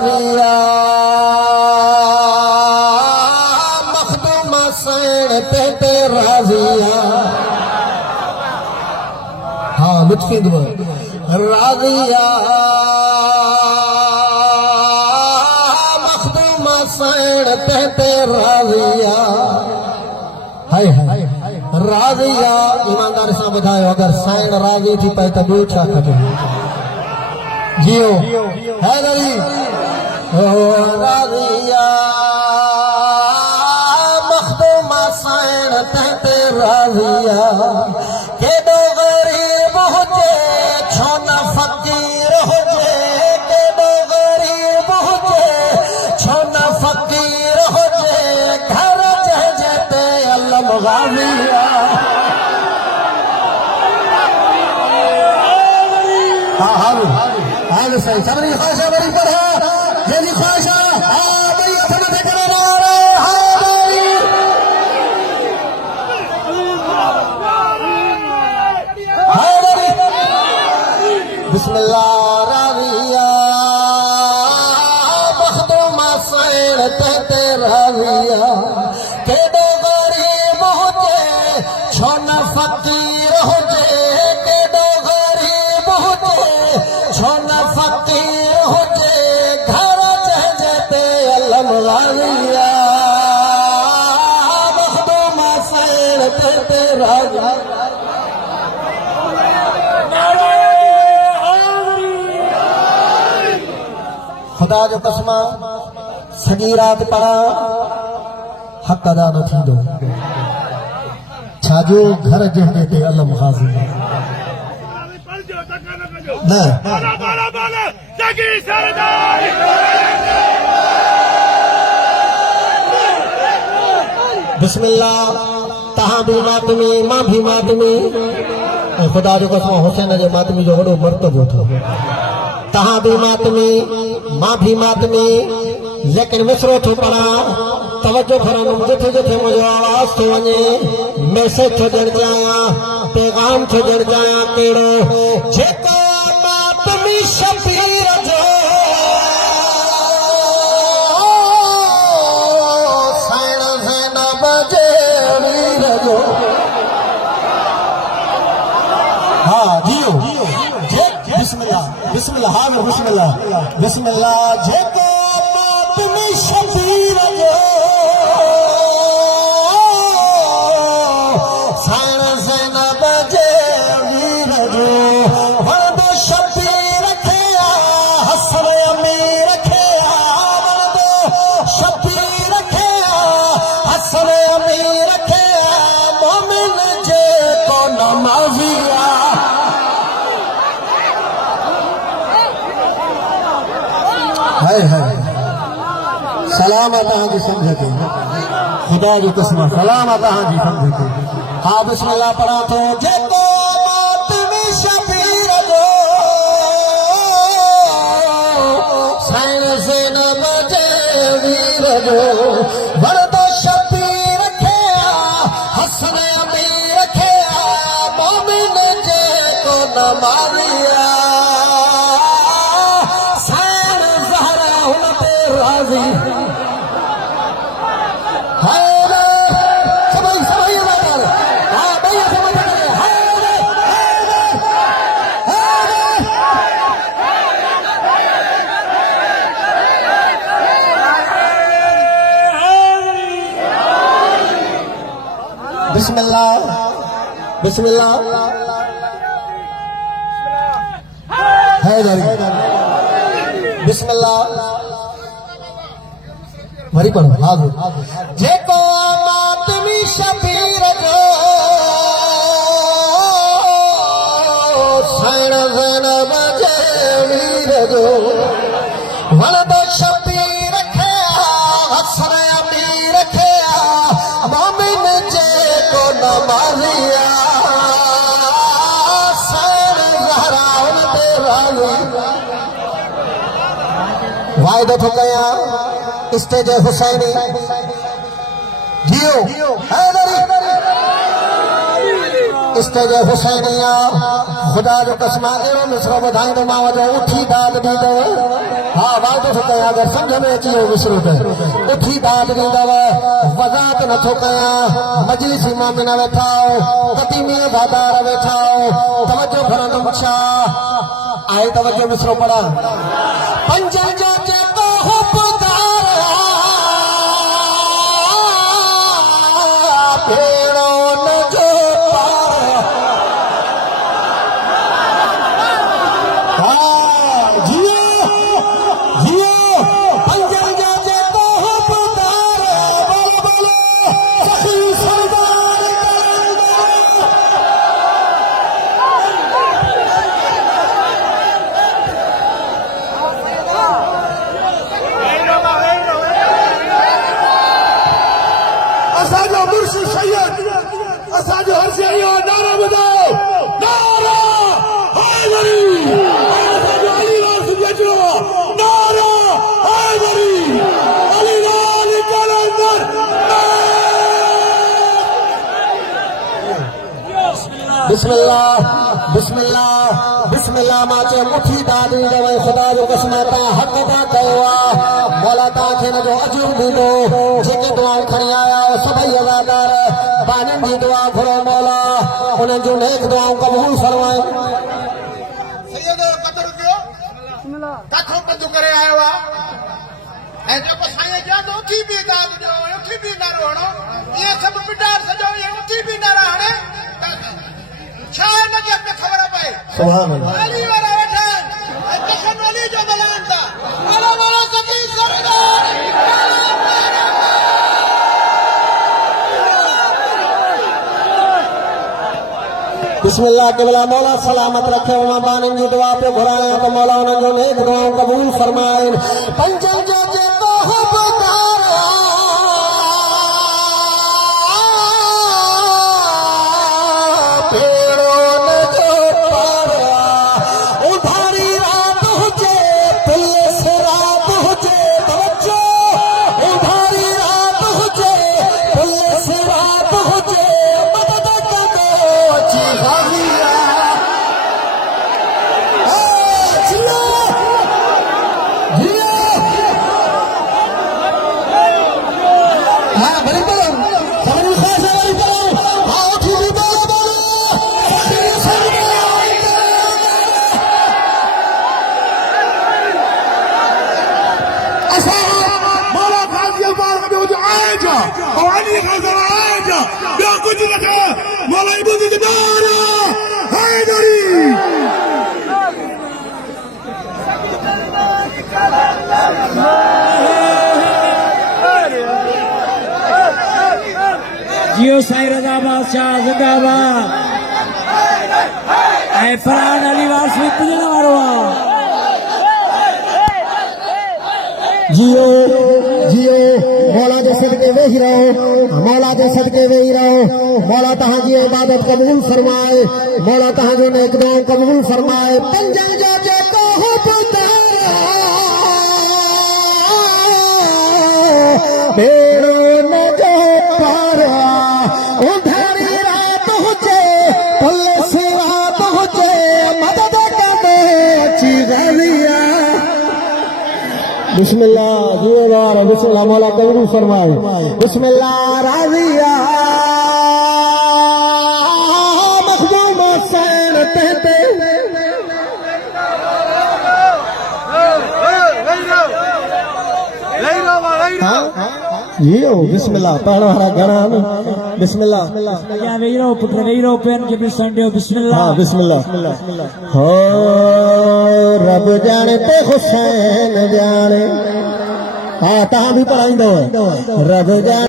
Razia Makhdoom San ते राज़िया हाँ लुत्फी दुआ राज़िया मखदूम सैन ते राज़िया हाय हाय राज़िया ईमानदार सां ॿुधायो अगर सैन राज़ी थी पए त ॿियो छा खपे जियो हैदरी ओ राज़िया मखदूम सैन ते राज़िया केॾो ग़रीब हुजे छो न फ़क़ीर हुजे केॾो ग़रीब हुजे छो न फ़क़ीर हुजे घर जंहिंजे ते अलम ग़ाज़िया हाँ हाल हाल सही सबरी ख्वाहिश बड़ी पढ़ा जैसी ख्वाहिश हाँ बड़ी समझ करे ना हाँ बड़ी हाँ बड़ी बिस्मिल्लाह राज़िया मखदूम सैन ते राज़िया केॾो ग़रीब हुजे छो न फ़क़ीर हुजे केॾो ग़रीब हुजे छो न फ़क़ीर हुजे घर जंहिंजे ते अलम ग़ाज़िया मखदूम सैन ते राज़िया खुदा जो कसम सॼी राति पढ़ा हक़ अदा न थींदो छाजो घर जंहिंजे ते अलम ग़ाज़िया न बिस्मिल्लाह तहां भी मातमी मां भी मातमी ऐं खुदा जो कसम हुसैन जे मातमी जो वॾो मर्तबो थो तहां भी मातमी मां भी मातमी लेकिन विसरो थो पढ़ा तवज्जो फरमायो जिथे जिथे मुंहिंजो आवाज़ थो वञे मैसेज थो ॾियणु पैगाम थो ॾियणु कहिड़ो जेको मातमी शबीर जो सैन ज़ैनब जे वीर जो हाँ जियो बिस्मिल्लाह बिस्मिल्लाह हाँ बिस्मिल्लाह बिस्मिल्लाह जेको मातमी शबीर जो सैन ज़ैनब जे वीर जो वणंदो शबीर खे हसन अमीर खे वणंदो शबीर खे हसन अमीर खे मोमिन जेको नमाज़ी हाय हाय सलाम तहां जी समझ ते खुदा जी कसम सलाम तहां जी समझ ते हाँ बिस्मिल्लाह पढ़ा थो जेको मातमी शबीर जो सैन ज़ैनब जे वीर जो वणंदो शबीर खे हसन अमीर खे मोमिन जेको नमाज़िया बिस्मिल्लाह बिस्मिल्लाह हैदरी बिस्मिल्लाह वरी पढ़ो हाज़िर जेको मातमी शबीर जो सैन ज़ैनब जे वीर जो वणंदो शबीर खे हसन अमीर खे मोमिन जेको नमाज़िया सैन ज़हरा उन ते राज़ी वाइदो थो कयां स्टेज हुसैनी जियो हैदरी स्टेज हुसैनिया खुदा जो कसम अहिड़ो मिसरो ॿुधाईंदोमांव जो उठी दाद ॾींदव हा आवाज तो सकता है अगर समझ में अची हो विसरूत उठी दाद ॾींदव वज़ात नथो कयां मजलिस इमाम न वेठाओ कतीमी बादार वेठाओ तवज्जो भरंदुम छा आए तवज्जो मिसरो पढ़ा पंजन जो जेको हुबदार भेड़ो न जो मुर्शिद सैयद असांजो हर शइ नारा ॿुधायो नारा हैदरी असांजो अलीवाल सुबजो नारा हैदरी अलीवाल कलंदर बिस्मिल्लाह बिस्मिल्लाह बिस्मिल्लाह माचे मुठी दादी जवे खुदा जो कसम ता हक ता कयो मौला ता खे न जो अजर दीदो जेके दुआऊं खणी आया सभई अज़ादार बानन जी दुआ घुरो मौला उन जो नेक दुआऊं कबूल फरमाए सैयद कदर कयो काथों पंधु करे आयो ऐं जेको साईं चवंदो उथी बि दाद ॾियो उथी बि नारो हणो इहे सभु मिटार सॼो इहे उथी बि नारा हणे छा हिन खे न ख़बर पए सुभान अल्लाह अली वारा वेठा आहिनि जशन अली जो बयान था अला वाला सकी सरदार बिस्मिल्लाह के बिला मौला सलामत रखे मां बानन जी दुआ पे घुराया तो मौला उन जो नेक दुआऊं कबूल फरमाए पंजन जो जेको हुबदार भेड़ो न जो पारा उधारी रात हुजे पुलिस रात हुजे तवज्जो उधारी रात हुजे पुलिस रात हुजे मदद कदो जी हालिया जियो जियो हाँ बड़ी बोलो समझ खास है बड़ी बोलो हाँ उठी भी बोलो बोलो मौला गाजी अल्फाज में जो आएगा और अली का जरा आएगा क्या कुछ लगा मौला इब्न नारा हैदरी जियो साईं रज़ा बादशाह जिंदाबाद ऐं फरहान अलीवाल स्वीट पुॼण वारो आहे जियो जियो मौला जे सदके वेही रहो मौला जे सदके वेही रहो मौला तहां जी इबादत कबूल फरमाए मौला तहां जो नेक दुआऊं कबूल फरमाए पंजन जो जेको हुबदार भेड़ो न जो पारा उधारी रात हुजे पुलिस रात हुजे मदद कदो अची गलिया बिस्मिल्लाह जियो बार बिस्मिल्लाह मौला कबूल फरमाए बिस्मिल्लाह राज़िया मखदूम हुसैन कहते जियो बिस्मिल्लाह पढ़ण वारा घणा आहिनि बिस्मिल्लाह अॻियां वेही रहो पुट वेही रहो पेन खे ॾिसण ॾियो बिस्मिल्लाह हाँ बिस्मिल्लाह हो रब जाने ते हुसैन जाने हाँ तहां भी पढ़ाईंदव रब जाने